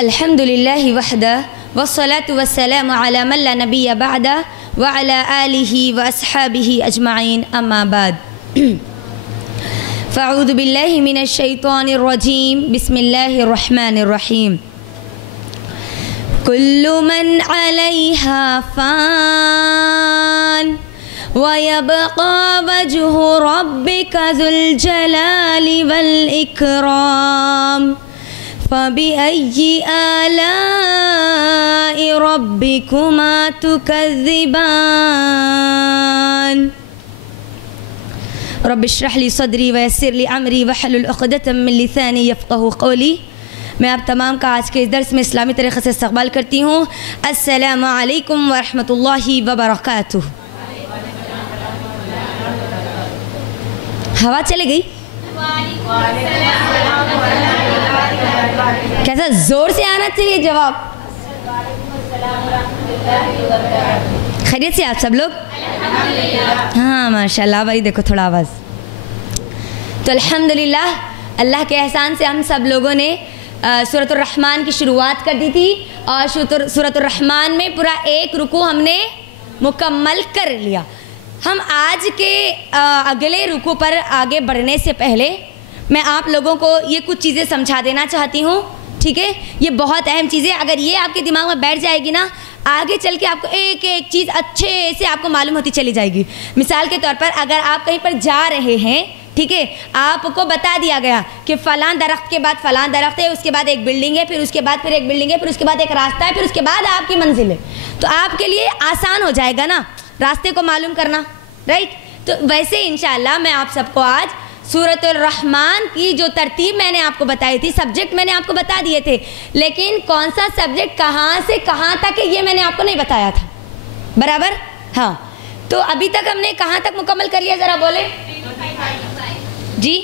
الحمدللہ وحدہ والصلاة والسلام علی من لا نبی بعدہ وعلی آلہ واصحابہ اجمعین اما بعد فاعوذ باللہ من الشیطان الرجیم بسم اللہ الرحمن الرحیم کل من علیہا فان وَيَبْقَى وَجْهُ رَبِّكَ ذُو الْجَلَالِ وَالْإِكْرَامِ فَبِأَيِّ آلَاءِ رَبِّكُمَا تُكَذِّبَانِ رب اشرح لي صدری ویسر لی امری واحلل عقدۃ من لسانی یفقهوا قولی۔ میں آپ تمام کا آج کے اس درس میں اسلامی طریقے سے استقبال کرتی ہوں۔ السلام علیکم ورحمۃ اللہ وبرکاتہ۔ ہوا چلے گئی؟ کیسا زور سے آنا چاہیے جواب؟ خیریت سے آپ سب لوگ؟ ہاں ماشاءاللہ بھائی، دیکھو تھوڑا آواز۔ تو الحمدللہ اللہ کے احسان سے ہم سب لوگوں نے سورۃ الرحمن کی شروعات کر دی تھی، اور سورۃ الرحمن میں پورا ایک رکوع ہم نے مکمل کر لیا۔ ہم آج کے اگلے رکوع پر آگے بڑھنے سے پہلے میں آپ لوگوں کو یہ کچھ چیزیں سمجھا دینا چاہتی ہوں، ٹھیک ہے؟ یہ بہت اہم چیزیں، اگر یہ آپ کے دماغ میں بیٹھ جائے گی نا، آگے چل کے آپ کو ایک ایک چیز اچھے سے آپ کو معلوم ہوتی چلی جائے گی۔ مثال کے طور پر اگر آپ کہیں پر جا رہے ہیں، ٹھیک ہے، آپ کو بتا دیا گیا کہ فلاں درخت کے بعد فلاں درخت ہے، اس کے بعد ایک بلڈنگ ہے، پھر اس کے بعد پھر ایک بلڈنگ ہے، پھر اس کے بعد ایک راستہ ہے، پھر اس کے بعد آپ کی منزل ہے، تو آپ کے لیے آسان ہو جائے گا نا راستے کو معلوم کرنا، رائٹ؟ تو ویسے انشاءاللہ میں آپ سب کو آج سورۃ الرحمن کی جو ترتیب میں نے آپ کو بتائی تھی، سبجیکٹ میں نے آپ کو بتا دیے تھے، لیکن کون سا سبجیکٹ کہاں سے کہاں تک ہے یہ میں نے آپ کو نہیں بتایا تھا، برابر؟ ہاں، تو ابھی تک ہم نے کہاں تک مکمل کر لیا، ذرا بولیں جی؟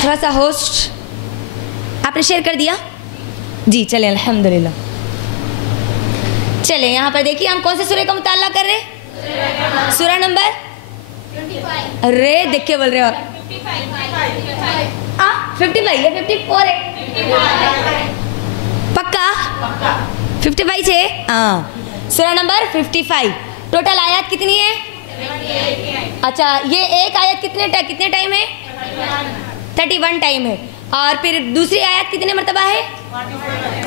تھوڑا سا ہوسٹ آپ نے شیئر کر دیا جی؟ چلیں الحمدللہ، چلیں یہاں پر دیکھیے ہم کون سے سورہ کا مطالعہ کر رہے ہیں؟ سورہ نمبر 55۔ ارے دیکھ کے بول رہے ہو 55 ہے، 54 ہے پکا؟ 55 ہے، ہاں سورہ نمبر 55۔ ٹوٹل آیات کتنی ہے؟ اچھا، یہ ایک آیت کتنے ٹائم ہے؟ 31 ٹائم ہے، اور پھر دوسری آیت کتنے مرتبہ ہے؟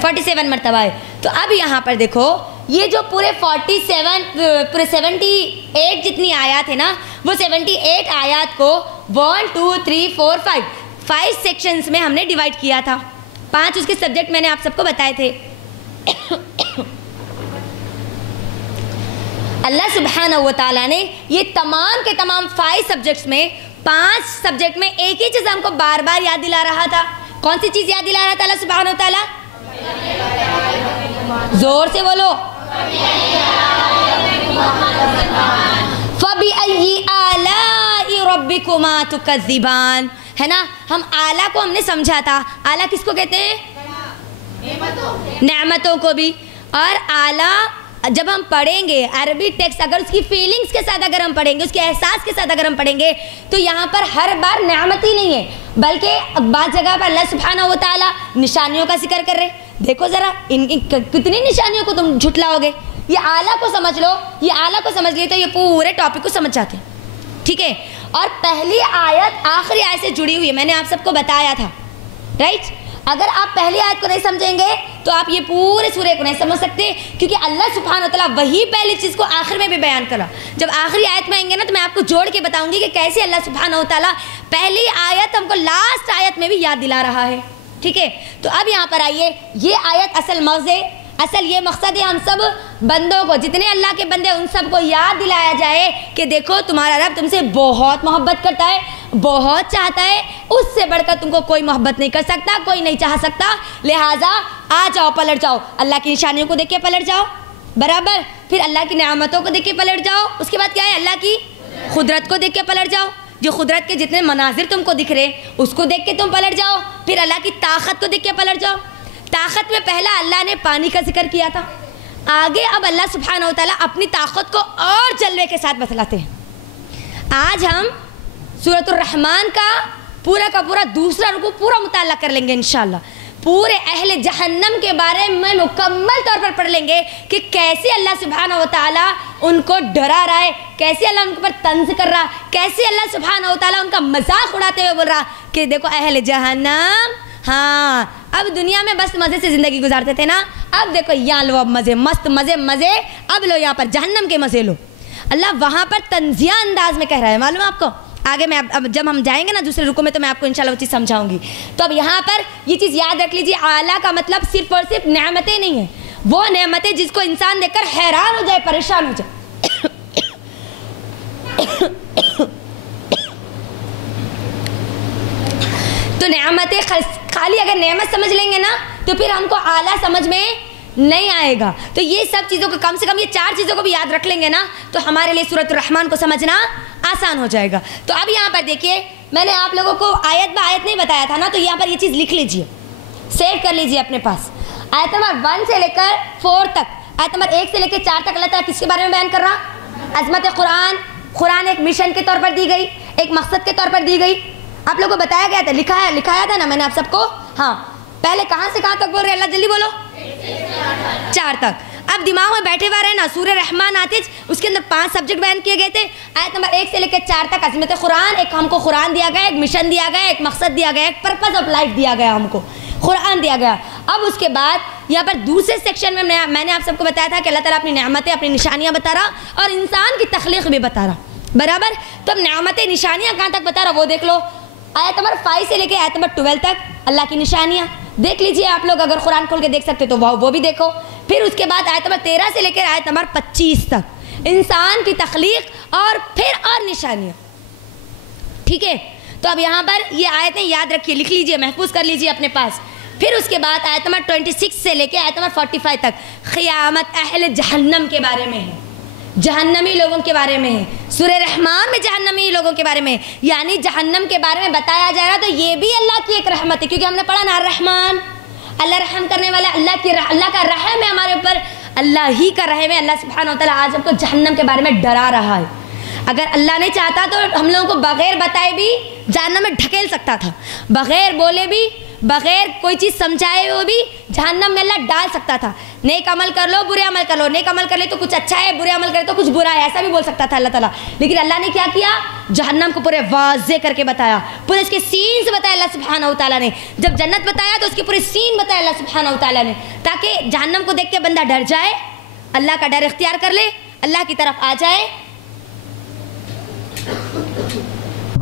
47 مرتبہ ہے۔ تو اب یہاں پر دیکھو، یہ جو پورے 78 جتنی آیات ہے نا، وہ 78 آیات کو 1 2 3 4 5 سیکشنز میں ہم نے ڈیوائڈ کیا تھا۔ 5 اس کے سبجیکٹ میں نے آپ سب کو بتائے تھے۔ اللہ سبحانہ و تعالیٰ نے یہ تمام کے تمام 5 سبجیکٹس میں 5 سبجیکٹ میں ایک ہی چیز ہم کو بار بار یاد دلا رہا تھا۔ کون سی چیز یاد دلا رہا تھا اللہ سبحانہ و تعالیٰ؟ زور سے بولو، فَبِأَيِّ آلَاءِ رَبِّكُمَا تُكَذِّبَانِ، ہے نا؟ ہم آلہ کو ہم نے سمجھا تھا، آلہ کس کو کہتے ہیں؟ نعمتوں کو بھی۔ اور آلہ جب ہم پڑھیں گے عربی ٹیکسٹ، اگر اس کی فیلنگز کے ساتھ اگر ہم پڑھیں گے، اس کے احساس کے ساتھ اگر ہم پڑھیں گے، تو یہاں پر ہر بار نعمت ہی نہیں ہے، بلکہ بعض جگہ پر اللہ سبحانہ و تعالیٰ نشانیوں کا ذکر کر رہے۔ دیکھو ذرا کتنی نشانیوں کو تم جھٹلاؤ گے، یہ آلہ کو سمجھ لو، یہ آلہ کو سمجھ لیے تو یہ پورے ٹاپک کو سمجھ جاتے ہیں، ٹھیک ہے؟ اور پہلی آیت آخری آیت سے جڑی ہوئی ہے، میں نے آپ سب کو بتایا تھا، رائٹ؟ اگر آپ پہلی آیت کو نہیں سمجھیں گے تو آپ یہ پورے سورے کو نہیں سمجھ سکتے، کیونکہ اللہ سبحانہ وتعالیٰ وہی پہلی چیز کو آخر میں بھی بیان کرا۔ جب آخری آیت میں آئیں گے نا تو میں آپ کو جوڑ کے بتاؤں گی کہ کیسے اللہ سبحانہ وتعالیٰ پہلی آیت ہم کو لاسٹ آیت میں بھی یاد دلا رہا ہے، ٹھیک ہے؟ تو اب یہاں پر آئیے، یہ آیت اصل مغز ہے، اصل یہ مقصد ہے، ہم سب بندوں کو، جتنے اللہ کے بندے ان سب کو یاد دلایا جائے کہ دیکھو تمہارا رب تم سے بہت محبت کرتا ہے، بہت چاہتا ہے، اس سے بڑھ کر تم کو کوئی محبت نہیں کر سکتا، کوئی نہیں چاہ سکتا، لہٰذا آ جاؤ، پلٹ جاؤ، اللہ کی نشانیوں کو دیکھ کے پلٹ جاؤ، برابر؟ پھر اللہ کی نعمتوں کو دیکھ کے پلٹ جاؤ، اس کے بعد کیا ہے؟ اللہ کی قدرت کو دیکھ کے پلٹ جاؤ، جو قدرت کے جتنے مناظر تم کو دکھ رہے اس کو دیکھ کے تم پلٹ جاؤ، پھر اللہ کی طاقت کو دیکھ کے پلٹ جاؤ۔ طاقت میں پہلا اللہ نے پانی کا ذکر کیا تھا، آگے اب اللہ سبحانہ و تعالیٰ اپنی طاقت کو اور جلوے کے ساتھ بتلاتے ہیں۔ آج ہم سورۃ الرحمن کا پورا دوسرا رکوع پورا مطالعہ کر لیں گے انشاءاللہ۔ پورے اہل جہنم کے بارے میں مکمل طور پر پڑھ لیں گے کہ کیسے اللہ سبحانہ و تعالیٰ ان کو ڈرا رہا ہے، کیسے اللہ ان پر طنز کر رہا، کیسے اللہ سبحانہ و تعالیٰ ان کا مذاق اڑاتے ہوئے بول رہا کہ دیکھو اہل جہنم، ہاں اب دنیا میں بس مزے سے زندگی گزارتے تھے نا، اب دیکھو یہاں لو اب مزے، مست مزے مزے، اب لو یہاں پر جہنم کے مزے لو۔ اللہ وہاں پر طنزیہ انداز میں کہہ رہا ہے، معلوم ہے آپ کو؟ آگے میں اب جب ہم جائیں گے نا دوسرے رکوع میں تو میں آپ کو انشاءاللہ وہ چیز سمجھاؤں گی۔ تو اب یہاں پر یہ چیز یاد رکھ لیجیے، اعلیٰ کا مطلب صرف اور صرف نعمتیں نہیں ہیں، وہ نعمتیں جس کو انسان دیکھ کر حیران ہو جائے، پریشان ہو جائے۔ تو نعمتیں خالی اگر نعمت سمجھ لیں گے نا تو پھر ہم کو اعلیٰ سمجھ میں نہیں آئے گا۔ تو یہ سب چیزوں کو کم سے کم یہ 4 چیزوں کو بھی یاد رکھ لیں گے نا تو ہمارے لیے سورۃ الرحمن کو سمجھنا آسان ہو جائے گا۔ تو اب یہاں پر دیکھیے، میں نے آپ لوگوں کو آیت با آیت نہیں بتایا تھا نا، تو یہاں پر یہ چیز لکھ لیجئے، سیو کر لیجئے اپنے پاس۔ آیت نمبر 1 سے لے کر 4 تک، آیت نمبر 1 سے لے کے 4 تک اللہ تعالیٰ کس کے بارے میں بیان کر رہا؟ عظمت قرآن۔ قرآن ایک مشن کے طور پر دی گئی، ایک مقصد کے طور پر دی گئی، آپ لوگوں کو بتایا گیا تھا، لکھایا تھا نا میں نے آپ سب کو۔ ہاں پہلے کہاں سے کہاں تک بول رہے اللہ جلدی بولو؟ 4 تک۔ اب دماغ میں بیٹھے ہوئے رہے نا، سورہ رحمان آتی اس کے اندر 5 سبجیکٹ بیان کیے گئے تھے۔ آیت نمبر 1 سے لے کے 4 تک عظمت قرآن، ایک ہم کو قرآن دیا گیا، ایک مشن دیا گیا، ایک مقصد دیا گیا، ایک پرپز آف لائف دیا گیا، ہم کو قرآن دیا گیا۔ اب اس کے بعد یہاں پر دوسرے سیکشن میں میں نے آپ سب کو بتایا تھا کہ اللہ تعالیٰ اپنی نعمتیں، اپنی نشانیاں بتا رہا اور انسان کی تخلیق بھی بتا رہا، برابر؟ تو اب نعمتیں، نشانیاں کہاں تک بتا رہا وہ دیکھ لو۔ آیت نمبر 5 سے لے کے آیت نمبر 12 تک اللہ کی نشانیاں دیکھ لیجئے آپ لوگ، اگر قرآن کھول کے دیکھ سکتے تو وہ بھی دیکھو۔ پھر اس کے بعد آیت نمبر 13 سے لے کر آیت نمبر 25 تک انسان کی تخلیق اور پھر اور نشانیاں، ٹھیک ہے؟ تو اب یہاں پر یہ آیتیں یاد رکھیے، لکھ لیجئے، محفوظ کر لیجئے اپنے پاس۔ پھر اس کے بعد آیت نمبر 26 سے لے کے آیت نمبر 45 تک قیامت اہل جہنم کے بارے میں ہے، جہنمی لوگوں کے بارے میں ہے۔ سورہ رحمان میں جہنمی لوگوں کے بارے میں، یعنی جہنم کے بارے میں بتایا جا رہا، تو یہ بھی اللہ کی ایک رحمت ہے، کیونکہ ہم نے پڑھا نا الرحمن، اللہ رحم کرنے والا، اللہ کا رحم ہے ہمارے اوپر، اللہ ہی کا رحم ہے۔ اللہ سبحانہ و تعالیٰ آج ہم کو جہنم کے بارے میں ڈرا رہا ہے۔ اگر اللہ نہیں چاہتا تو ہم لوگوں کو بغیر بتائے بھی جہنم میں ڈھکیل سکتا تھا، بغیر بولے بھی، بغیر کوئی چیز سمجھائے ہوئے بھی جہنم میں اللہ ڈال سکتا تھا۔ نیک عمل کر لو، برے عمل کر لو، نیک عمل کر لے تو کچھ اچھا ہے، برے عمل کرے تو کچھ برا ہے، ایسا بھی بول سکتا تھا اللہ تعالیٰ۔ لیکن اللہ نے کیا کیا؟ جہنم کو پورے واضح کر کے بتایا، پورے اس کے سین سے بتایا اللہ سبحانہ و تعالیٰ نے۔ جب جنت بتایا تو اس کے پورے سین بتایا اللہ سبحانہ و تعالیٰ نے، تاکہ جہنم کو دیکھ کے بندہ ڈر جائے، اللہ کا ڈر اختیار کر لے، اللہ کی طرف آ جائے۔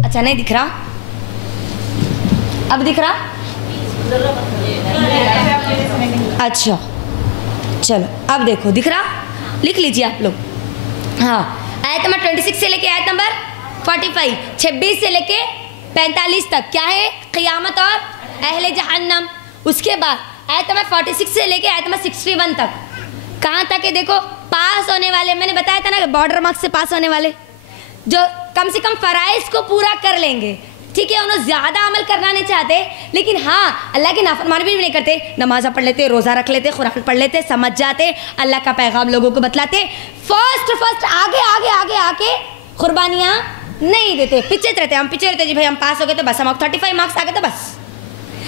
اچھا نہیں دکھ رہا؟ اب دکھ رہا؟ اچھا چلو اب دیکھو دکھ رہا، لکھ لیجیے آپ لوگ۔ ہاں آیت نمبر 26 سے لے کے آیت نمبر 45، 26 سے لے کے 45 تک کیا ہے؟ قیامت اور اہل جہنم۔ اس کے بعد آیت نمبر 46 سے لے کے آیت نمبر 61 تک کہاں تک ہے؟ دیکھو پاس ہونے والے، میں نے بتایا تھا نا کہ بارڈر مارکس سے پاس ہونے والے جو کم سے کم فرائض کو پورا کر لیں گے، ٹھیک ہے؟ انہوں زیادہ عمل کرنا نہیں چاہتے، لیکن ہاں اللہ کی نافرمانی بھی نہیں کرتے، نمازہ پڑھ لیتے، روزہ رکھ لیتے، قرآن پڑھ لیتے، سمجھ جاتے، اللہ کا پیغام لوگوں کو بتلاتے، فرسٹ آگے آ کے قربانیاں نہیں دیتے، پیچھے رہتے، ہم پیچھے رہتے، جی بھائی ہم پاس ہو گئے تو بس، ہم 35 مارکس آ گئے تو بس،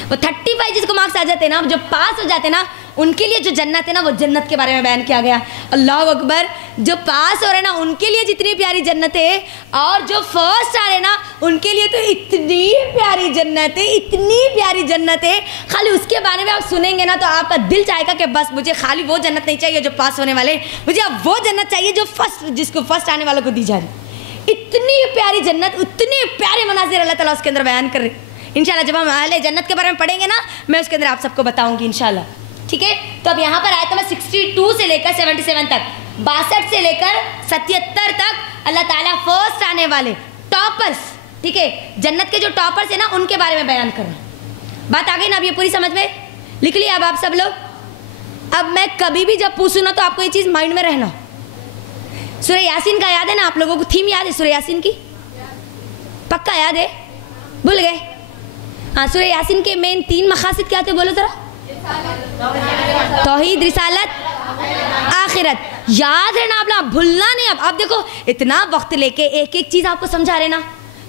وہ 35 جس کو مارکس آ جاتے نا، جو پاس ہو جاتے نا، ان کے لیے جو جنت ہے نا، وہ جنت کے بارے میں بیان کیا گیا۔ اللہ اکبر، جو پاس ہو رہے نا ان کے لیے جتنی پیاری جنت ہے، اور جو فرسٹ آ رہے نا ان کے لیے تو اتنی پیاری جنت ہے، اتنی پیاری جنت ہے، خالی اس کے بارے میں آپ سنیں گے نا تو آپ کا دل چاہے گا کہ بس مجھے خالی وہ جنت نہیں چاہیے جو پاس ہونے والے، مجھے اب وہ جنت چاہیے جو جس کو فرسٹ آنے والوں کو دی جا رہی۔ اتنی پیاری جنت، اتنے پیارے مناظر اللہ تعالیٰ اس کے اندر بیان کر رہے۔ انشاءاللہ جب ہم اہل جنت کے بارے میں پڑھیں گے نا، میں اس کے اندر آپ سب کو بتاؤں گی انشاءاللہ، ٹھیک ہے؟ تو اب یہاں پر آیت نمبر 62 سے لے کر 77 تک، 62 سے لے کر 77 تک اللہ تعالیٰ فرسٹ آنے والے ٹاپرز، ٹھیک ہے، جنت کے جو ٹاپرز ہیں نا ان کے بارے میں بیان کر رہا ہوں۔ بات آ گئی نا اب یہ پوری سمجھ میں؟ لکھ لیا اب آپ سب لوگ؟ اب میں کبھی بھی جب پوچھوں نا تو آپ کو یہ چیز مائنڈ میں رہنا۔ سورہ یاسین کا یاد ہے نا آپ لوگوں کو؟ تھیم یاد ہے سورہ یاسین کی؟ پکا یاد ہے؟ بھول گئے؟ ہاں سورہ یاسین کے مین 3 مقاصد کیا تھے بولو ذرا؟ توحید، رسالت، آخرت۔ یاد رہنا آپ لوگ، بھولنا نہیں۔ اب آپ دیکھو اتنا وقت لے کے ایک ایک چیز آپ کو سمجھا رہے نا،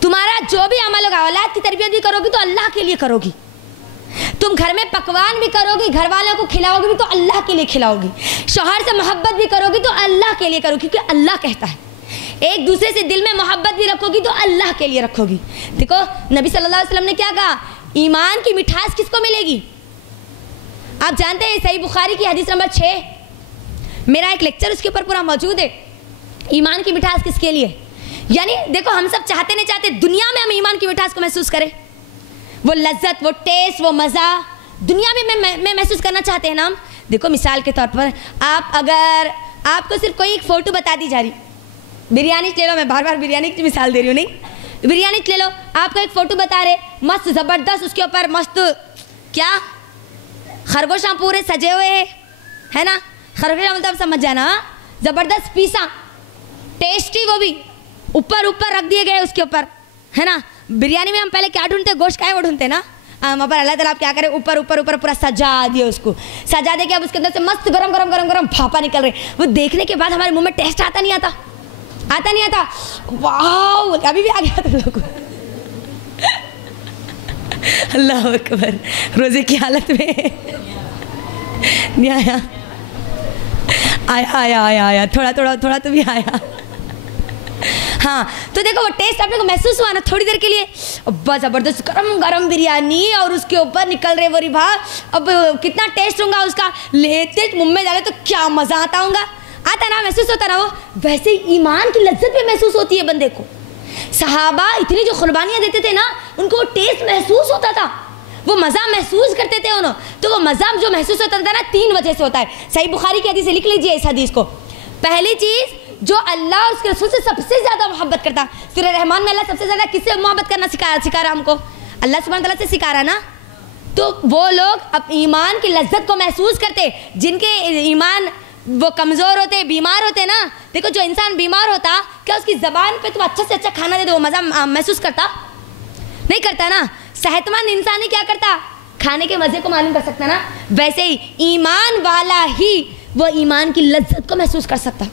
تمہارا جو بھی عمل ہوگا، اولاد کی تربیت بھی کرو گی تو اللہ کے لیے کرو گی، تم گھر میں پکوان بھی کرو گی، گھر والوں کو کھلاؤ گی بھی تو اللہ کے لیے کھلاؤ گی، شوہر سے محبت بھی کرو گی تو اللہ کے لیے کرو گی، کیونکہ اللہ کہتا ہے، ایک دوسرے سے دل میں محبت بھی رکھو گی تو اللہ کے لیے رکھو گی۔ دیکھو نبی صلی اللہ علیہ وسلم نے کیا کہا، ایمان کی مٹھاس کس کو ملے گی؟ آپ جانتے ہیں صحیح بخاری کی حدیث نمبر 6، میرا ایک لیکچر اس کے اوپر پورا موجود ہے، ایمان کی مٹھاس کس کے لیے؟ یعنی دیکھو ہم سب چاہتے نہیں چاہتے دنیا میں ہم ایمان کی مٹھاس کو محسوس کریں، وہ لذت، وہ ٹیسٹ، وہ مزہ دنیا میں محسوس کرنا چاہتے ہیں نا ہم۔ دیکھو مثال کے طور پر اگر آپ کو صرف کوئی ایک فوٹو بتا دی جا رہی، بریانی لے لو، میں بار بار بریانی کی مثال دے رہی ہوں، نہیں بریانی لے لو، آپ کو ایک فوٹو بتا رہے مست زبردست، اس کے اوپر مست کیا خرگوشاں پورے سجے ہوئے ہیں، ہے نا، خرگوشاں مطلب سمجھ جانا، زبردست پیسا ٹیسٹی، وہ بھی اوپر رکھ دیے گئے اس کے اوپر، ہے نا۔ بریانی میں ہم پہلے کیا ڈھونڈتے، گوشت کا ہے وہ ڈھونڈتے نا، وہاں پر اللہ تعالیٰ کیا کرے، اوپر پورا سجا دیا، اس کو سجا دے کے اب اس کے اندر سے مست گرم بھاپا نکل رہے، وہ دیکھنے کے بعد ہمارے منہ میں ٹیسٹ آتا نہیں آتا، واو، ابھی بھی آ گیا تم لوگ کو، اللہ اکبر، روزے کی حالت میں نہیں آیا، تھوڑا تو بھی آیا، ہاں۔ تو دیکھو وہ ٹیسٹ آپ کو محسوس ہوا نا تھوڑی دیر کے لیے، بہت زبردست گرم بریانی اور اس کے اوپر نکل رہے وہ ربھا، اب کتنا ٹیسٹ ہوگا اس کا، لیتے منہ میں ڈالے تو کیا مزہ آتا ہوگا، آتا نا، محسوس ہوتا نا، وہ ویسے ایمان کی لذت بھی محسوس ہوتی ہے بندے کو۔ صحابہ اتنی جو قربانیاں دیتے تھے نا، ان کو وہ ٹیسٹ محسوس ہوتا تھا، وہ مزہ محسوس کرتے تھے انہوں، تو وہ مزہ جو محسوس ہوتا تھا نا 3 وجہ سے ہوتا ہے۔ صحیح بخاری کی حدیث سے لکھ لیجئے اس حدیث کو۔ پہلی چیز، جو اللہ اور اس کے رسول سے سب سے زیادہ محبت کرتا، سورہ رحمان میں اللہ سب سے زیادہ کس سے محبت کرنا سکھا رہا ہم کو، اللہ سبحانہ تعالیٰ سے سکھا رہا نا، تو وہ لوگ اب ایمان کی لذت کو محسوس کرتے، جن کے ایمان وہ کمزور ہوتے، بیمار ہوتے نا۔ دیکھو جو انسان بیمار ہوتا، کیا اس کی زبان پہ تم اچھا سے اچھا کھانا دے دو وہ مزہ محسوس کرتا؟ نہیں کرتا نا۔ صحت مند انسان ہی کیا کرتا، کھانے کے مزے کو معلوم کر سکتا نا۔ ویسے ہی ایمان والا ہی وہ ایمان کی لذت کو محسوس کر سکتا،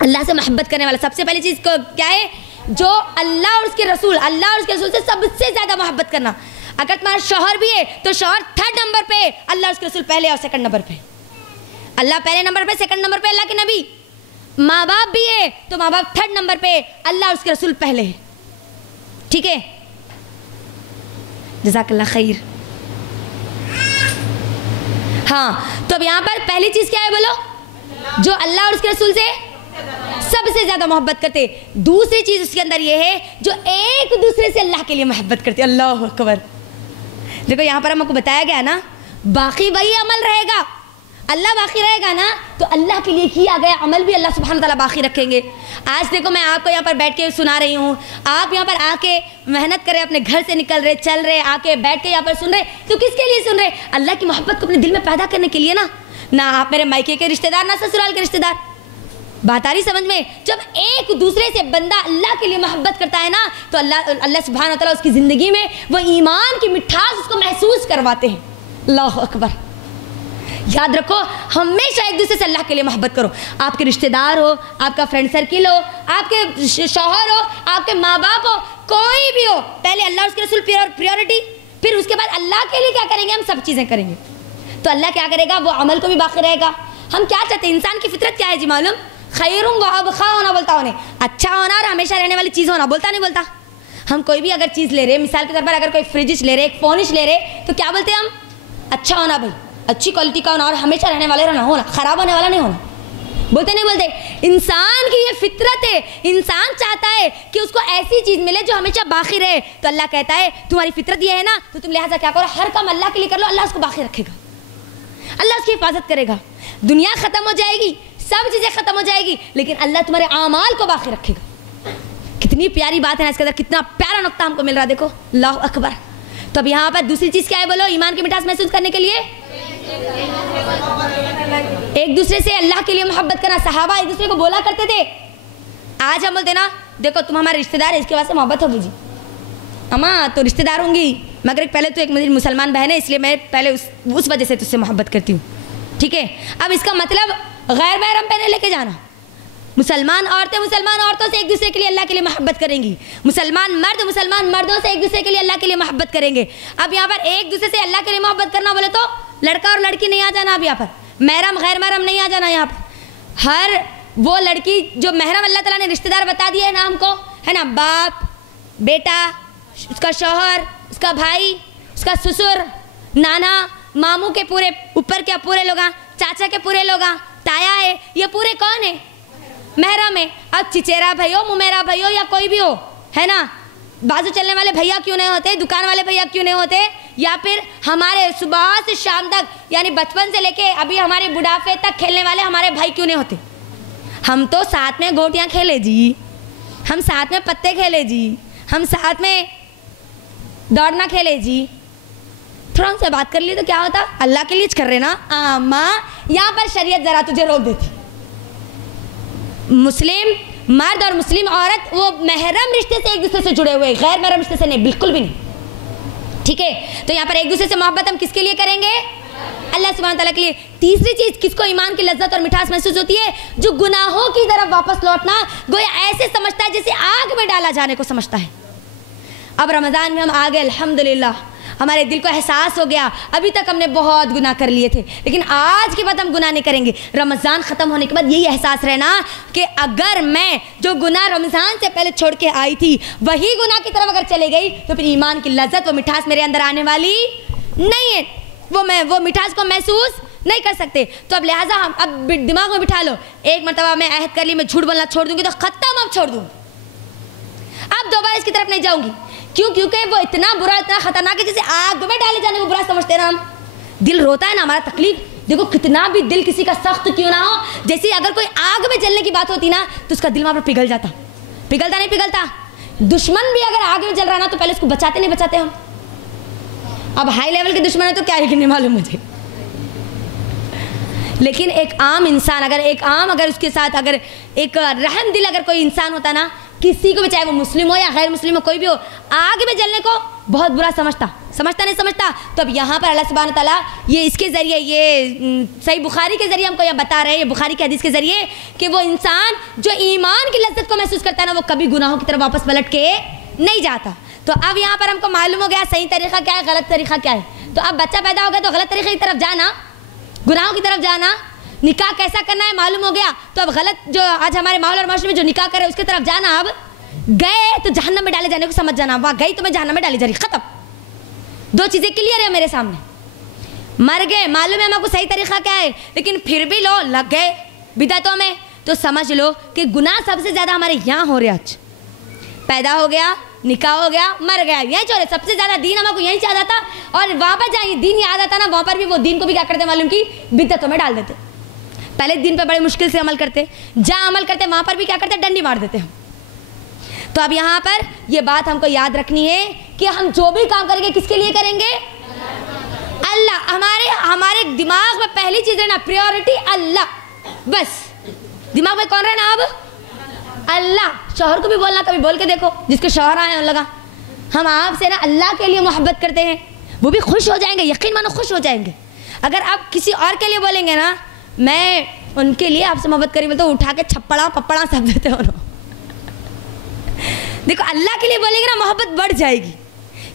اللہ سے محبت کرنے والا۔ سب سے پہلی چیز کو کیا ہے، جو اللہ اور اس کے رسول سے سب سے زیادہ محبت کرنا۔ اگر تمہارا شوہر بھی ہے تو شوہر 3rd نمبر پہ، اللہ اور اس کے رسول پہلے اور 2nd نمبر پہ، اللہ پہلے نمبر پہ، 2nd نمبر پہ اللہ کے نبی۔ ماں باپ بھی ہے تو ماں باپ 3rd نمبر پہ، اللہ اور اس کے رسول پہلے ہے، ٹھیک ہے، جزاک اللہ خیر۔ ہاں تو اب یہاں پر پہلی چیز کیا ہے بولو، جو اللہ اور اس کے رسول سے سب سے زیادہ محبت کرتے۔ دوسری چیز اس کے اندر یہ ہے، جو ایک دوسرے سے اللہ کے لیے محبت کرتے۔ اللہ اکبر۔ دیکھو یہاں پر ہم کو بتایا گیا نا، باقی وہی عمل رہے گا، اللہ باقی رہے گا نا، تو اللہ کے لیے کیا گیا عمل بھی اللہ سبحانہ تعالیٰ باقی رکھیں گے۔ آج دیکھو میں آپ کو یہاں پر بیٹھ کے سنا رہی ہوں، آپ یہاں پر آ کے محنت کرے، اپنے گھر سے نکل رہے، چل رہے، آ کے بیٹھ کے یہاں پر سن رہے، تو کس کے لیے سن رہے؟ اللہ کی محبت کو اپنے دل میں پیدا کرنے کے لیے نا۔ نہ آپ میرے مائکے کے رشتہ دار، نہ سسرال کے رشتہ دار، بات آ رہی سمجھ میں؟ جب ایک دوسرے سے بندہ اللہ کے لیے محبت کرتا ہے نا، تو اللہ سبحانہ تعالیٰ اس کی زندگی میں وہ ایمان کی مٹھاس اس کو محسوس کرواتے ہیں۔ اللہ اکبر۔ یاد رکھو ہمیشہ ایک دوسرے سے اللہ کے لیے محبت کرو، آپ کے رشتہ دار ہو، آپ کا فرینڈ سرکل ہو، آپ کے شوہر ہو، آپ کے ماں باپ ہو، کوئی بھی ہو، پہلے اللہ اور اس کے رسول پریورٹی، پھر اس کے بعد اللہ کے لیے کیا کریں گے، ہم سب چیزیں کریں گے، تو اللہ کیا کرے گا، وہ عمل کو بھی باقی رہے گا۔ ہم کیا چاہتے ہیں، انسان کی فطرت کیا ہے جی معلوم، خیرم و ابقا ہونا بولتا انہیں، اچھا ہونا اور ہمیشہ رہنے والی چیز ہونا، بولتا نہیں بولتا؟ ہم کوئی بھی اگر چیز لے رہے، مثال کے طور پر اگر کوئی فریج لے رہے، ایک فونش لے رہے، تو کیا بولتے ہیں ہم، اچھا ہونا بھائی، اچھی کوالٹی کا ہونا اور ہمیشہ رہنے والے ہونا، خراب ہونے والا نہیں ہونا، بولتے نہیں بولتے؟ انسان کی یہ فطرت ہے، انسان چاہتا ہے کہ اس کو ایسی چیز ملے جو ہمیشہ باقی رہے، تو اللہ کہتا ہے تمہاری فطرت یہ ہے نا، تو تم لہٰذا کیا کرو، ہر کام اللہ کے لیے کر لو، اللہ اس کو باقی رکھے گا، اللہ اس کی حفاظت کرے گا۔ دنیا ختم ہو جائے گی، سب چیزیں ختم ہو جائے گی، لیکن اللہ تمہارے اعمال کو باقی رکھے گا۔ کتنی پیاری بات ہے نا، اس کے اندر کتنا پیارا نقطہ ہم کو مل رہا ہے، دیکھو اللہ اکبر۔ تو اب یہاں پر دوسری چیز کیا ہے بولو، ایمان کی مٹھاس محسوس کرنے کے لیے ایک دوسرے سے اللہ کے لیے محبت کرنا۔ صحابہ ایک دوسرے کو بولا کرتے تھے، آج ہم بولتے نا دیکھو تم ہمارے رشتہ دار ہے، اس کے واسطے محبت ہوگی جی، اماں تو رشتہ دار ہوں گی، مگر پہلے تو ایک میری مسلمان بہن ہے، اس لیے میں پہلے اس وجہ سے تجھ سے محبت کرتی ہوں، ٹھیک ہے۔ اب اس کا مطلب غیر محرم پہ نہیں لے کے جانا، مسلمان عورتوں سے ایک دوسرے کے لیے اللہ کے لیے محبت کریں گی، مسلمان مردوں سے ایک دوسرے کے لیے اللہ کے لیے محبت کریں گے۔ اب یہاں پر ایک دوسرے سے اللہ کے لیے محبت کرنا بولے تو لڑکا اور لڑکی نہیں آ جانا، اب یہاں پر محرم غیر محرم نہیں آ جانا، یہاں پر ہر وہ لڑکی جو محرم اللہ تعالیٰ نے رشتہ دار بتا دیا ہے نا ہم کو، ہے نا، باپ، بیٹا، اس کا شوہر، اس کا بھائی، اس کا سسر، نانا، ماموں کے پورے اوپر کیا پورے لوگ، چاچا کے پورے لوگ، تایا ہے، یہ پورے کون ہے؟ محرم ہے۔ اب چچیرا بھائی ہو، ممیرا بھائی ہو، یا کوئی بھی ہو، ہے نا، بازو چلنے والے بھیا کیوں نہیں ہوتے، دکان والے بھیا کیوں نہیں ہوتے، یا پھر ہمارے صبح سے شام تک یعنی بچپن سے لے کے ابھی ہمارے بڑھاپے تک کھیلنے والے ہمارے بھائی کیوں نہیں ہوتے؟ ہم تو ساتھ میں گوٹیاں کھیلے جی، ہم ساتھ میں پتے کھیلے جی، ہم ساتھ میں دوڑنا کھیلے جی، تھوڑا ان سے بات کر لی تو کیا ہوتا؟ اللہ کے لیے کر رہے نا ماں، یہاں پر شریعت ذرا تجھے روک دیتی۔ مسلم مرد اور مسلم عورت وہ محرم رشتے سے ایک دوسرے سے جڑے ہوئے، غیر محرم رشتے سے نہیں، بالکل بھی نہیں، ٹھیک ہے؟ تو یہاں پر ایک دوسرے سے محبت ہم کس کے لیے کریں گے؟ اللہ سبحانہ تعالیٰ کے لیے۔ تیسری چیز کس کو ایمان کی لذت اور مٹھاس محسوس ہوتی ہے؟ جو گناہوں کی طرف واپس لوٹنا، گویا ایسے سمجھتا ہے جیسے آگ میں ڈالا جانے کو سمجھتا ہے۔ اب رمضان میں ہم آ گئے الحمدللہ، ہمارے دل کو احساس ہو گیا، ابھی تک ہم نے بہت گناہ کر لیے تھے لیکن آج کے بعد ہم گناہ نہیں کریں گے۔ رمضان ختم ہونے کے بعد یہی احساس رہنا کہ اگر میں جو گناہ رمضان سے پہلے چھوڑ کے آئی تھی وہی گناہ کی طرف اگر چلے گئی تو پھر ایمان کی لذت و مٹھاس میرے اندر آنے والی نہیں ہے، وہ مٹھاس کو محسوس نہیں کر سکتے۔ تو اب لہٰذا ہم اب دماغ میں بٹھا لو، ایک مرتبہ میں عہد کر لی میں جھوٹ بولنا چھوڑ دوں گی تو ختم، اب چھوڑ دوں، اب دوبارہ اس کی طرف نہیں جاؤں گی۔ کیوں؟ کیونکہ وہ اتنا برا، اتنا خطرناک ہے، جیسے آگ میں ڈالے جانے کو برا سمجھتے ہیں نا ہم۔ دل روتا ہے نا ہمارا، تکلیف دیکھو کتنا بھی دل کسی کا سخت کیوں نہ ہو، جیسے اگر کوئی آگ میں جلنے کی بات ہوتی نا تو اس کا دل وہاں پر پگھل جاتا، پگھلتا نہیں پگھلتا؟ دشمن بھی اگر آگ میں جل رہا نا تو پہلے اس کو بچاتے نہیں بچاتے ہم؟ اب ہائی لیول کے دشمن ہے تو کیا ہے کہ نہیں معلوم مجھے، لیکن ایک عام انسان اگر اس کے ساتھ اگر ایک رحم دل اگر کوئی انسان ہوتا نا، کسی کو بھی چاہے وہ مسلم ہو یا غیر مسلم ہو، کوئی بھی ہو، آگ میں جلنے کو بہت برا سمجھتا نہیں سمجھتا۔ تو اب یہاں پر اللہ سبحانہ تعالیٰ یہ اس کے ذریعے، یہ صحیح بخاری کے ذریعے ہم کو یہ بتا رہے ہیں، یہ بخاری کی حدیث کے ذریعے، کہ وہ انسان جو ایمان کی لذت کو محسوس کرتا ہے نا وہ کبھی گناہوں کی طرف واپس پلٹ کے نہیں جاتا۔ تو اب یہاں پر ہم کو معلوم ہو گیا صحیح طریقہ کیا ہے، غلط طریقہ کیا ہے۔ تو اب بچہ پیدا ہو گیا تو غلط طریقے کی طرف جانا، گناہوں کی طرف جانا، نکاح کیسا کرنا ہے معلوم ہو گیا، تو اب غلط جو آج ہمارے ماحول اور معاشرے میں جو نکاح کرے اس کی طرف جانا، اب گئے تو جہنم میں ڈالے جانے کو سمجھ جانا، واہ گئی تو میں جہنم میں ڈالی جا رہی، ختم۔ دو چیزیں کلیئر ہے میرے سامنے، مر گئے معلوم ہے ہم کو صحیح طریقہ کیا ہے، لیکن پھر بھی لو لگ گئے بدعتوں میں، تو سمجھ لو کہ گناہ سب سے زیادہ ہمارے یہاں ہو رہے، آج پیدا ہو گیا، نکاح ہو گیا، مر گیا، یہیں چھوڑے، سب سے زیادہ دین ہم کو یہیں سے آتا تھا، اور وہاں پر جہاں دین یاد آتا نا وہاں پر بھی وہ دین کو بھی کیا کرتے معلوم کی بدعتوں میں ڈال دیتے۔ پہلے دن پہ بڑے مشکل سے عمل کرتے، جہاں عمل کرتے وہاں پر بھی کیا کرتے، ڈنڈی مار دیتے ہم۔ تو اب یہاں پر یہ بات ہم کو یاد رکھنی ہے کہ ہم جو بھی کام کریں گے کس کے لیے کریں گے؟ اللہ۔ ہمارے دماغ میں پہلی چیز رہنا پریورٹی اللہ، بس دماغ میں کون رہنا اب؟ اللہ۔ شوہر کو بھی بولنا، کبھی بول کے دیکھو، جس کے شوہر آئے ہیں لگا ہم آپ سے نا اللہ کے لیے محبت کرتے ہیں، وہ بھی خوش ہو جائیں گے، یقین مانو خوش ہو جائیں گے۔ اگر آپ کسی اور کے لیے بولیں گے نا میں ان کے لیے آپ سے محبت کری بولتے اٹھا کے چھپڑا پپڑا سب دیتے ہو۔ دیکھو اللہ کے لیے بولیں گے نا محبت بڑھ جائے گی،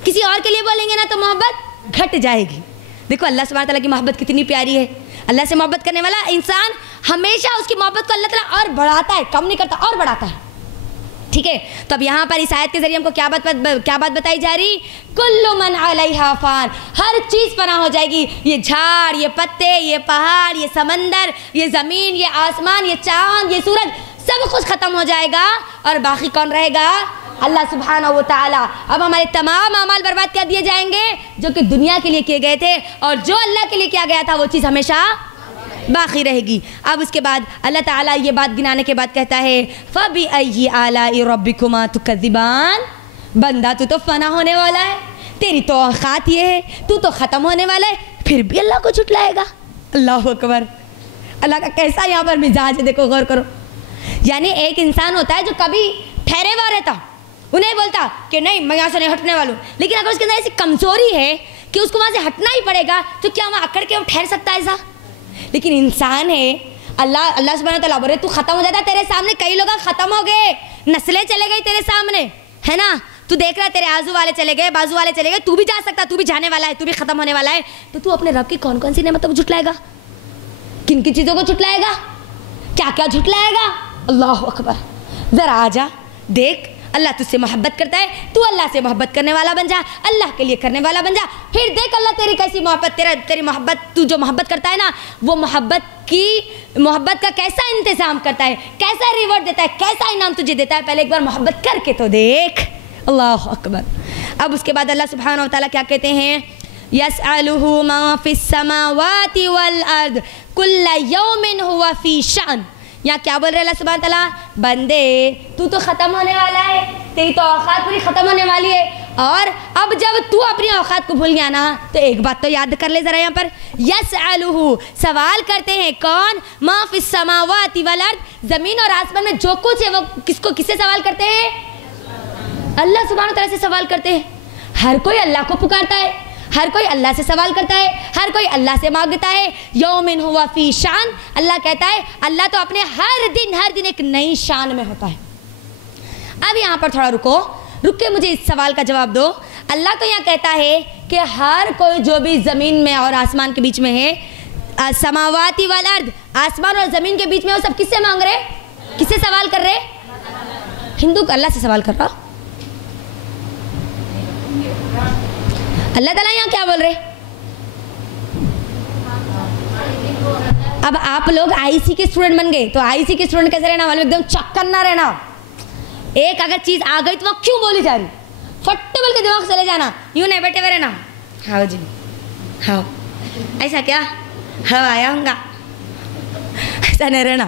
کسی اور کے لیے بولیں گے نا تو محبت گھٹ جائے گی۔ دیکھو اللہ سبحانہ تعالیٰ کی محبت کتنی پیاری ہے، اللہ سے محبت کرنے والا انسان ہمیشہ اس کی محبت کو اللہ تعالیٰ اور بڑھاتا ہے، کم نہیں کرتا، اور بڑھاتا ہے، ٹھیک ہے۔ تو اب یہاں پر اس آیت کے ذریعے ہم کو کیا بات بتائی جا رہی؟ کل من علیہا فان، ہر چیز فنا ہو جائے گی، یہ جھاڑ، یہ پتے، یہ پہاڑ، یہ سمندر، یہ زمین، یہ آسمان، یہ چاند، یہ سورج، سب کچھ ختم ہو جائے گا، اور باقی کون رہے گا؟ اللہ سبحانہ و تعالیٰ۔ اب ہمارے تمام اعمال برباد کر دیے جائیں گے جو کہ دنیا کے لیے کیے گئے تھے، اور جو اللہ کے لیے کیا گیا تھا وہ چیز ہمیشہ باقی رہے گی۔ اب اس کے بعد اللہ تعالیٰ یہ بات گنانے کے بعد کہتا ہے فَبِأَيِّ آلَاءِ رَبِّكُمَا تُكَذِّبَانِ، بندہ تو فنا ہونے والا ہے، تیری تو اوقات یہ ہے، تو ختم ہونے والا ہے، پھر بھی اللہ کو جھٹلائے گا۔ اللہ اکبر، اللہ کا کیسا یہاں پر مزاج ہے، دیکھو غور کرو۔ یعنی ایک انسان ہوتا ہے جو کبھی ٹھہرے ہوا رہتا، انہیں بولتا کہ نہیں میں یہاں سے نہیں ہٹنے والوں، لیکن اگر اس کے اندر ایسی کمزوری ہے کہ اس کو وہاں سے ہٹنا ہی پڑے گا تو کیا وہاں اکڑ کے وہ ٹھہر سکتا ہے ایسا؟ لیکن انسان ہے اللہ سبحانہ تعالیٰ بول رہے تو ختم ہو جاتا, تیرے سامنے کئی لوگ ختم ہو گئے, نسلیں چلے گئی تیرے سامنے, ہے نا, تو دیکھ رہا تیرے آزو والے چلے گئے, بازو والے چلے گئے, تو بھی جا سکتا, تو بھی جانے والا ہے, تو بھی ختم ہونے والا ہے, تو اپنے رب کی کون کون سی نعمتوں کو جھٹلائے گا, کن کن چیزوں کو جھٹلائے گا, کیا کیا جھٹلائے گا. اللہ اکبر, ذرا آ جا دیکھ, اللہ تجھ سے محبت کرتا ہے, تو اللہ سے محبت کرنے والا بن جا, اللہ کے لیے کرنے والا بن جا, پھر دیکھ اللہ تیری کیسی محبت, تیری محبت, تو جو محبت کرتا ہے نا وہ محبت کا کیسا انتظام کرتا ہے, کیسا ریوارڈ دیتا ہے, کیسا انعام تجھے دیتا ہے, پہلے ایک بار محبت کر کے تو دیکھ. اللہ اکبر. اب اس کے بعد اللہ سبحانہ و تعالیٰ کیا کہتے ہیں, یسألہ ما فی السماوات والارض کل یوم ہوا فی شأن. یہاں کیا بول رہے اللہ سبحانہ تعالیٰ, بندے تو ختم ہونے والا ہے, تیری تو اوقات پوری ختم ہونے والی ہے, اور اب جب تو اپنی اوقات کو بھول گیا نا تو ایک بات تو یاد کر لے ذرا یہاں پر, یسألہ سوال کرتے ہیں کون, ما فی السماوات والارض زمین اور آسمان میں جو کچھ ہے وہ کس سے سوال کرتے ہیں, اللہ سبحانہ تعالیٰ سے سوال کرتے ہیں. ہر کوئی اللہ کو پکارتا ہے, ہر کوئی اللہ سے سوال کرتا ہے, ہر کوئی اللہ سے مانگتا ہے. یومن ہوا فی شان, اللہ کہتا ہے اللہ تو اپنے ہر دن ایک نئی شان میں ہوتا ہے. اب یہاں پر تھوڑا رک کے مجھے اس سوال کا جواب دو. اللہ تو یہاں کہتا ہے کہ ہر کوئی جو بھی زمین میں اور آسمان کے بیچ میں ہے, سماواتی والارض, آسمان اور زمین کے بیچ میں, وہ سب کس سے مانگ رہے, کس سے سوال کر رہے, ہندو اللہ سے سوال کر رہا. اللہ تعالیٰ یہاں کیا بول رہے, اب آپ لوگ آئی سی کے اسٹوڈنٹ بن گئے, تو آئی سی کے اسٹوڈنٹ کیسے رہنا, والے ایک دم چکن نہ رہنا, ایک اگر چیز آ گئی تو وہ کیوں بولی جا رہی, فٹ بول کے دماغ چلے جانا, یوں نہیں بیٹھے ہوئے رہنا, ہاں جی ہاں ایسا کیا, ہاں آیا ہوں گا, ایسا نہیں رہنا,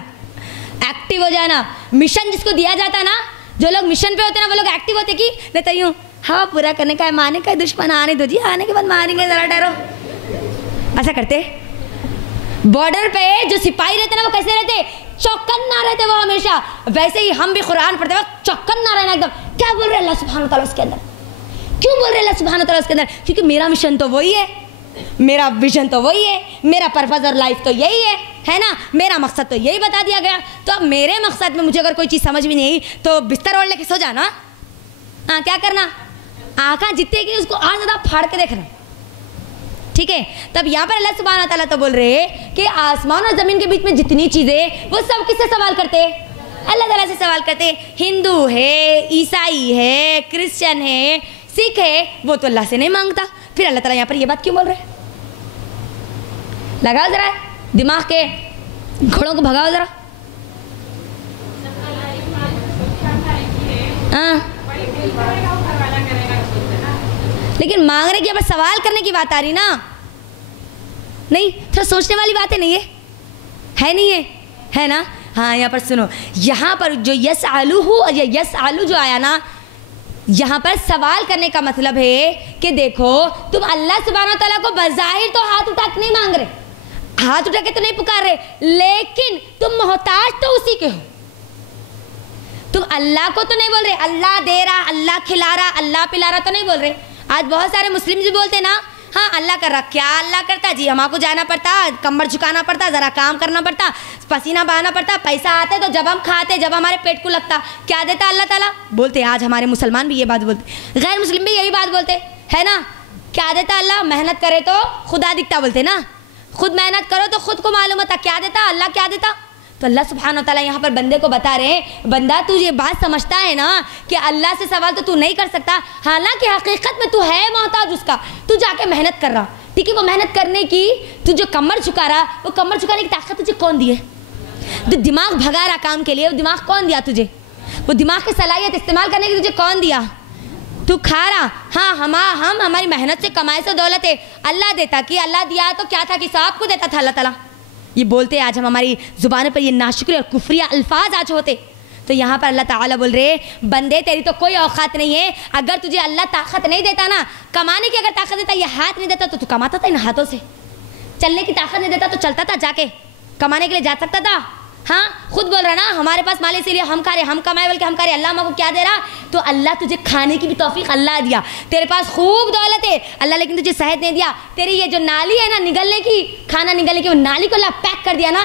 ایکٹیو ہو جانا. مشن جس کو دیا جاتا نا, جو لوگ مشن پہ ہوتے ہیں نا وہ لوگ ایکٹیو ہوتے کی نہیں تو یوں ہاں پورا کرنے کا ہے, مارنے کا ہے, دشمن آنے دو جی, آنے کے بعد ماریں گے, ذرا ڈرو, ایسا کرتے. بارڈر پہ جو سپاہی رہتے نا وہ کیسے رہتے, چوکنا رہتے وہ ہمیشہ. ویسے ہی ہم بھی قرآن پڑھتے وقت چوکنا رہنا ایک دم. کیا بول رہے اللہ سبحانہ تعالیٰ اس کے اندر, کیوں بول رہے اللہ سبحانہ تعالیٰ اس کے اندر, کیونکہ میرا مشن تو وہی ہے, میرا ویژن تو وہی ہے, میرا پرپز اور لائف تو یہی ہے نا, میرا مقصد تو یہی بتا دیا گیا. تو اب میرے مقصد میں مجھے اگر کوئی چیز سمجھ بھی نہیں آئی تو بستر اوڑھ لے کے سو جانا, ہاں کیا کرنا, آنکھیں جتنے کی اس کو اور زیادہ پھاڑ کے دیکھنا, ٹھیک ہے. تب یہاں پر اللہ سبحانہ تعالیٰ تو بول رہے کہ آسمان اور زمین کے بیچ میں جتنی چیزیں وہ سب کس سے سوال کرتے, اللہ تعالیٰ سے سوال کرتے. ہندو ہے, عیسائی ہے, کرسچن ہے, سکھ ہے, وہ تو اللہ سے نہیں مانگتا, پھر اللہ تعالیٰ یہاں پر یہ بات کیوں بول رہے, لگاؤ ذرا دماغ کے گھوڑوں کو بھگاؤ ذرا. ہاں لیکن مانگنے کی, اب سوال کرنے کی بات آ رہی نا, نہیں تھوڑا سوچنے والی باتیں نہیں ہے نہیں ہے نا. ہاں یہاں پر سنو, یہاں پر جو یسألہ اور یسألو جو آیا نا, یہاں پر سوال کرنے کا مطلب ہے کہ دیکھو تم اللہ سبحانہ تعالیٰ کو بظاہر تو ہاتھ اٹھا کے نہیں مانگ رہے, ہاتھ اٹھا کے تو نہیں پکار رہے, لیکن تم محتاج تو اسی کے ہو. تم اللہ کو تو نہیں بول رہے اللہ دے رہا, اللہ کھلا رہا, اللہ پلا رہا تو نہیں بول رہے. آج بہت سارے مسلم جو بولتے نا, ہاں اللہ کر رہا, کیا اللہ کرتا جی, ہمارے کو جانا پڑتا, کمر جھکانا پڑتا, ذرا کام کرنا پڑتا, پسینہ بہانا پڑتا, پیسہ آتے تو جب ہم کھاتے, جب ہمارے پیٹ کو لگتا, کیا دیتا اللہ تعالیٰ, بولتے. آج ہمارے مسلمان بھی یہ بات بولتے, غیر مسلم بھی یہی بات بولتے ہے نا, کیا دیتا اللہ, محنت کرے تو خدا دکھتا بولتے نا, خود محنت کرو تو خود کو معلوم ہوتا کیا دیتا اللہ, کیا دیتا. تو اللہ سبحانہ تعالیٰ یہاں پر بندے کو بتا رہے ہیں, بندہ تو یہ بات سمجھتا ہے نا کہ اللہ سے سوال تو نہیں کر سکتا, حالانکہ حقیقت میں تو ہے محتاج اس کا, تو جا کے محنت کر رہا, ٹھیک ہے. وہ محنت کرنے کی, تو جو کمر جھکا رہا, وہ کمر جھکانے کی طاقت تجھے کون دی ہے, تو دماغ بھگا رہا کام کے لیے, وہ دماغ کون دیا تجھے, وہ دماغ کی صلاحیت استعمال کرنے کی تجھے کون دیا, تو کھا رہا. ہاں ہم ہماری محنت سے کمائے سے دولت ہے, اللہ دیتا کہ اللہ دیا تو کیا تھا کہ صاحب کو دیتا تھا اللہ تعالیٰ. یہ بولتے آج ہم ہماری زبانوں پر یہ ناشکری اور کفریہ الفاظ آج ہوتے. تو یہاں پر اللہ تعالیٰ بول رہے بندے تیری تو کوئی اوقات نہیں ہے, اگر تجھے اللہ طاقت نہیں دیتا نا, کمانے کی اگر طاقت دیتا, یہ ہاتھ نہیں دیتا تو کماتا تھا ان ہاتھوں سے, چلنے کی طاقت نہیں دیتا تو چلتا تھا, جا کے کمانے کے لیے جا سکتا تھا. ہاں خود بول رہا نا ہمارے پاس مال اسی لیے ہم کھا رہے, ہم کمائے بول کے ہم کھا رہے, اللہ ہم کو کیا دے رہا, تو اللہ تجھے کھانے کی بھی توفیق اللہ دیا, تیرے پاس خوب دولت ہے اللہ, لیکن تجھے صحت نہیں دیا. تیری یہ جو نالی ہے نا نگلنے کی, کھانا نگلنے کی, وہ نالی کو اللہ پیک کر دیا نا,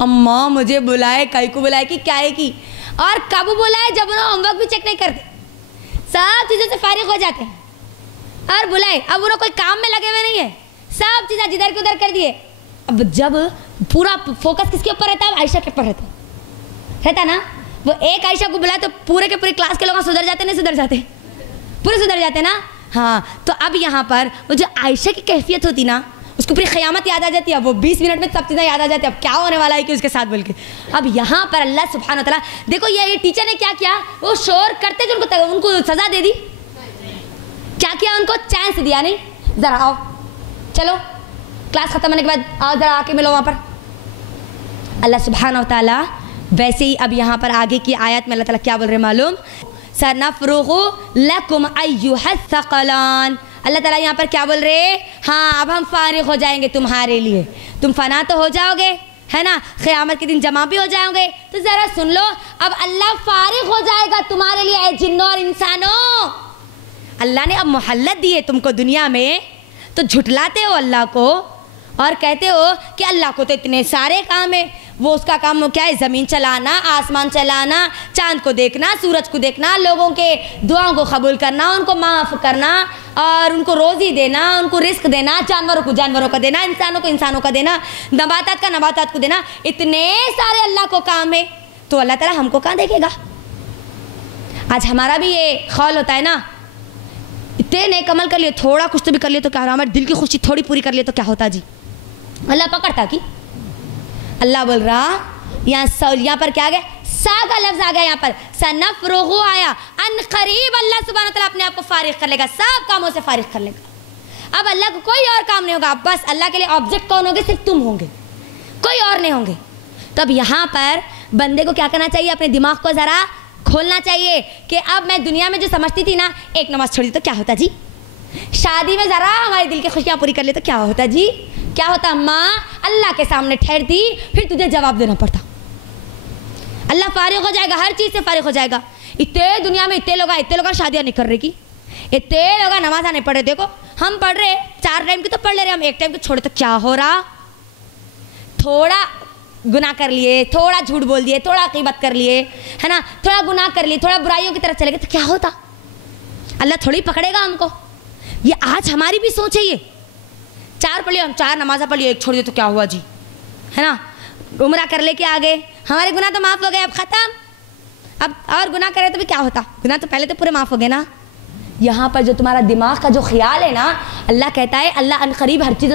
اماں مجھے بلائے، کئی کو بلائے کہ کیا ہے کی، اور کب بلائے جب انہوں ہوم ورک بھی چیک نہیں کرتے، سب چیزوں سے فارغ ہو جاتے ہیں، اور بلائے اب انہوں کوئی کام میں لگے ہوئے نہیں ہے، سب چیزیں جدھر کے ادھر کر دیے. اب جب پورا فوکس کس کے اوپر رہتا ہے؟ عائشہ کے اوپر رہتا نا. وہ ایک عائشہ کو بلائے تو پورے کے پورے کلاس کے لوگ سدھر جاتے، نہیں سدھر جاتے؟ پورے سدھر جاتے نا. ہاں تو اب یہاں پر وہ جو عائشہ کی کیفیت ہوتی نا، اس کو پوری قیامت یاد آ جاتی ہے. وہ 20 منٹ میں سب چیزیں یاد آ جاتی ہے، اب کیا ہونے والا ہے کہ اس کے ساتھ بول کے. اب یہاں پر اللہ سبحانہ و تعالیٰ دیکھو یہ ٹیچر نے کیا کیا، وہ شور کرتے جو ان کو سزا دے دی، کیا ان کو چانس دیا نہیں. ذرا آؤ، چلو کلاس ختم ہونے کے بعد آؤ ذرا آ کے ملو وہاں پر. اللہ سبحانہ و تعالیٰ ویسے ہی اب یہاں پر آگے کی آیت میں اللہ تعالیٰ کیا بول رہے معلوم؟ سَنَفْرُغُ لَكُمْ أَيُّهَا الثَّقَلَانِ. اللہ تعالیٰ یہاں پر کیا بول رہے؟ ہاں اب ہم فارغ ہو جائیں گے تمہارے لیے، تم فنا تو ہو جاؤ گے ہے نا، قیامت کے دن جمع بھی ہو جاؤ گے. تو ذرا سن لو، اب اللہ فارغ ہو جائے گا تمہارے لیے اے جنوں اور انسانوں. اللہ نے اب مہلت دی ہے تم کو دنیا میں، تو جھٹلاتے ہو اللہ کو اور کہتے ہو کہ اللہ کو تو اتنے سارے کام ہیں. وہ اس کا کام کیا ہے؟ زمین چلانا، آسمان چلانا، چاند کو دیکھنا، سورج کو دیکھنا، لوگوں کے دعاؤں کو قبول کرنا، ان کو معاف کرنا، اور ان کو روزی دینا، ان کو رزق دینا، جانوروں کو جانوروں کا دینا، انسانوں کو انسانوں کا دینا، نباتات کا نباتات کو دینا. اتنے سارے اللہ کو کام ہے، تو اللہ تعالیٰ ہم کو کہاں دیکھے گا؟ آج ہمارا بھی یہ خیال ہوتا ہے نا، اتنے نیک عمل کر لیے، تھوڑا کچھ تو بھی کر لیے تو کیا ہمارے دل کی خوشی تھوڑی پوری کر لیے تو کیا ہوتا جی؟ اللہ پکڑتا کی؟ اللہ بول رہا یہاں پر کیا گیا؟ سا کا لفظ آ گیا، یہاں پر سنفرغ آیا، ان قریب اللہ سبحانہ وتعالیٰ اپنے آپ کو فارغ کر لے گا، سب کاموں سے فارغ کر لے گا. اب اللہ کو کوئی اور کام نہیں ہوگا، بس اللہ کے لیے آبجیکٹ کون ہوگے؟ صرف تم ہوں گے، کوئی اور نہیں ہوں گے. تو اب یہاں پر بندے کو کیا کرنا چاہیے؟ اپنے دماغ کو ذرا کھولنا چاہیے کہ اب میں دنیا میں جو سمجھتی تھی نا، ایک نماز چھوڑی تو کیا ہوتا جی؟ شادی میں ذرا ہمارے دل کی خوشیاں پوری کر لے تو کیا ہوتا جی؟ کیا ہوتا اماں؟ اللہ کے سامنے ٹھہرتی، پھر تجھے جواب دینا پڑتا. اللہ فارغ ہو جائے گا، ہر چیز سے فارغ ہو جائے گا. اتنے دنیا میں اتنے لوگ شادیاں نہیں کر رہے کی، اتنے لوگ نماز نہیں پڑھ رہے. دیکھو ہم پڑھ رہے 4 ٹائم کی تو پڑھ لے رہے، ہم 1 ٹائم کو چھوڑے تو کیا ہو رہا؟ تھوڑا گناہ کر لیے، تھوڑا جھوٹ بول دیے، تھوڑا غیبت کر لیے ہے نا، تھوڑا گناہ کر لیے، تھوڑا برائیوں کی طرف چلے گئے تو کیا ہوتا؟ اللہ تھوڑی پکڑے گا ہم کو. یہ آج ہماری بھی سوچ ہے، یہ 4 پڑھ لیے، ہم 4 نمازیں پڑھ لیے، 1 چھوڑ دیے تو کیا ہوا جی؟ ہے نا، عمرہ کر لے کے آگے، ہمارے گناہ تو معاف ہو گئے، اب ختم. اب اور گناہ کرے تو بھی کیا ہوتا؟ گناہ تو پہلے تو پورے معاف ہو گئے نا. یہاں پر جو تمہارا دماغ کا جو خیال ہے نا، اللہ کہتا ہے اللہ ان قریب ہر چیز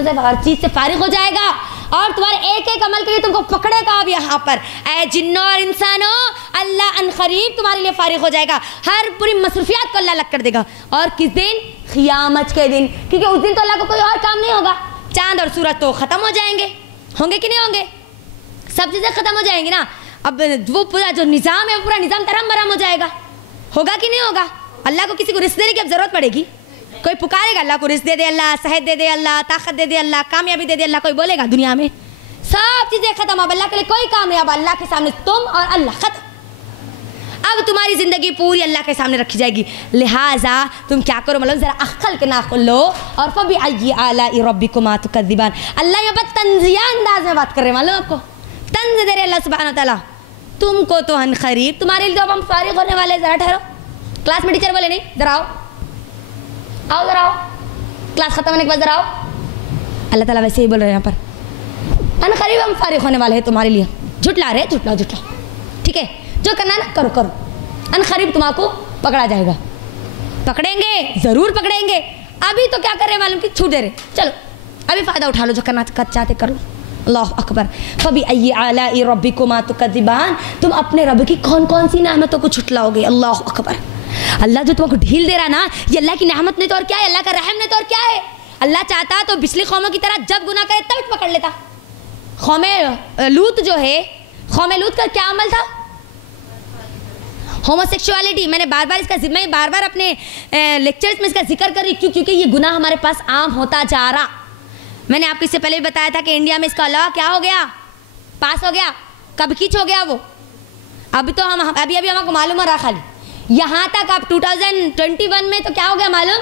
سے فارغ ہو جائے گا، اور تمہارے ایک ایک عمل کے لیے تم کو پکڑے گا. اب یہاں پر اے جنوں اور انسانوں، اللہ ان قریب تمہارے لیے فارغ ہو جائے گا، ہر پوری مصروفیات کو اللہ الگ کر دے گا. اور کس دن؟ قیامت کے دن، کیونکہ اس دن تو اللہ کو کوئی اور کام نہیں ہوگا. چاند اور سورج تو ختم ہو جائیں گے، ہوں گے کہ نہیں ہوں گے؟ سب چیزیں ختم ہو جائیں گی نا. اب وہ پورا جو نظام ہے، وہ پورا نظام ترہم برہم ہو جائے گا. ہوگا کہ نہیں ہوگا؟ اللہ کو کسی کو رزق دینے کی اب ضرورت پڑے گی؟ کوئی پکارے گا اللہ کو رزق دے دے اللہ، صحت دے دے اللہ، طاقت دے دے اللہ، کامیابی دے دے اللہ؟ کوئی بولے گا دنیا میں؟ سب چیزیں ختم. اب اللہ کے لیے کوئی کام نہیں. اب اللہ کے سامنے تم اور اللہ ختم. اب تمہاری زندگی پوری اللہ کے سامنے رکھی جائے گی. لہٰذا تم کیا کرو معلوم؟ ذرا عقل کے ناخن لو اور فَبِأَيِّ آلَاءِ رَبِّكُمَا تُكَذِّبَانِ. اللہ یہاں پر طنزیہ انداز میں بات کر رہے ہیں، معلوم آپ کو؟ طنز دے رہے اللہ سبحانہ تعالیٰ، تم کو تو ان قریب تمہارے لیے اب ہم فارغ ہونے والے. ذرا ٹھہرو. کلاس میں ٹیچر بولے نہیں ذرا آؤ ذرا آؤ، کلاس ختم ہونے کے بعد ذرا آؤ. اللہ تعالیٰ ویسے ہی بول رہے ہیں یہاں پر ان قریب ہم فارغ ہونے والے ہیں تمہارے لیے. جھٹلا رہے، جھٹلا ٹھیک ہے، جو کرنا ہے نا کرو. ان قریب تمہارے کو پکڑا جائے گا. پکڑیں گے، ضرور پکڑیں گے. ابھی تو کیا کر رہے معلوم کہ چھوٹ دے رہے. چلو ابھی فائدہ اٹھا لو، جو کرنا چاہتے کر لو. اللہ اکبر. فَبِأَيِّ آلَاءِ رَبِّكُمَا تُكَذِّبَانِ. تم اپنے رب کی کون سی نعمتوں کو چھٹلاؤ گے؟ اللہ اکبر. اللہ جو تم کو ڈھیل دے رہا نا، یہ اللہ کی نعمت نہیں تو اور کیا ہے، اللہ کا رحم نہیں تو اور کیا ہے. اللہ چاہتا تو پچھلی قوموں کی طرح جب گناہ کرے تب پکڑ لیتا. قوم لوط جو ہے، قوم لوط کا کیا عمل تھا؟ Homo sexuality. میں نے بار بار اپنے لیکچرز میں اس کا ذکر کر رہی کیوں؟ کیونکہ یہ گناہ ہمارے پاس عام ہوتا جا رہا. میں نے آپ کو اس سے پہلے بھی بتایا تھا کہ انڈیا میں اس کا لا کیا ہو گیا؟ پاس ہو گیا. کب کچھ ہو گیا وہ؟ ابھی تو ابھی ہم کو معلوم ہو رہا. خالی یہاں تک اب 2021 میں تو کیا ہو گیا معلوم؟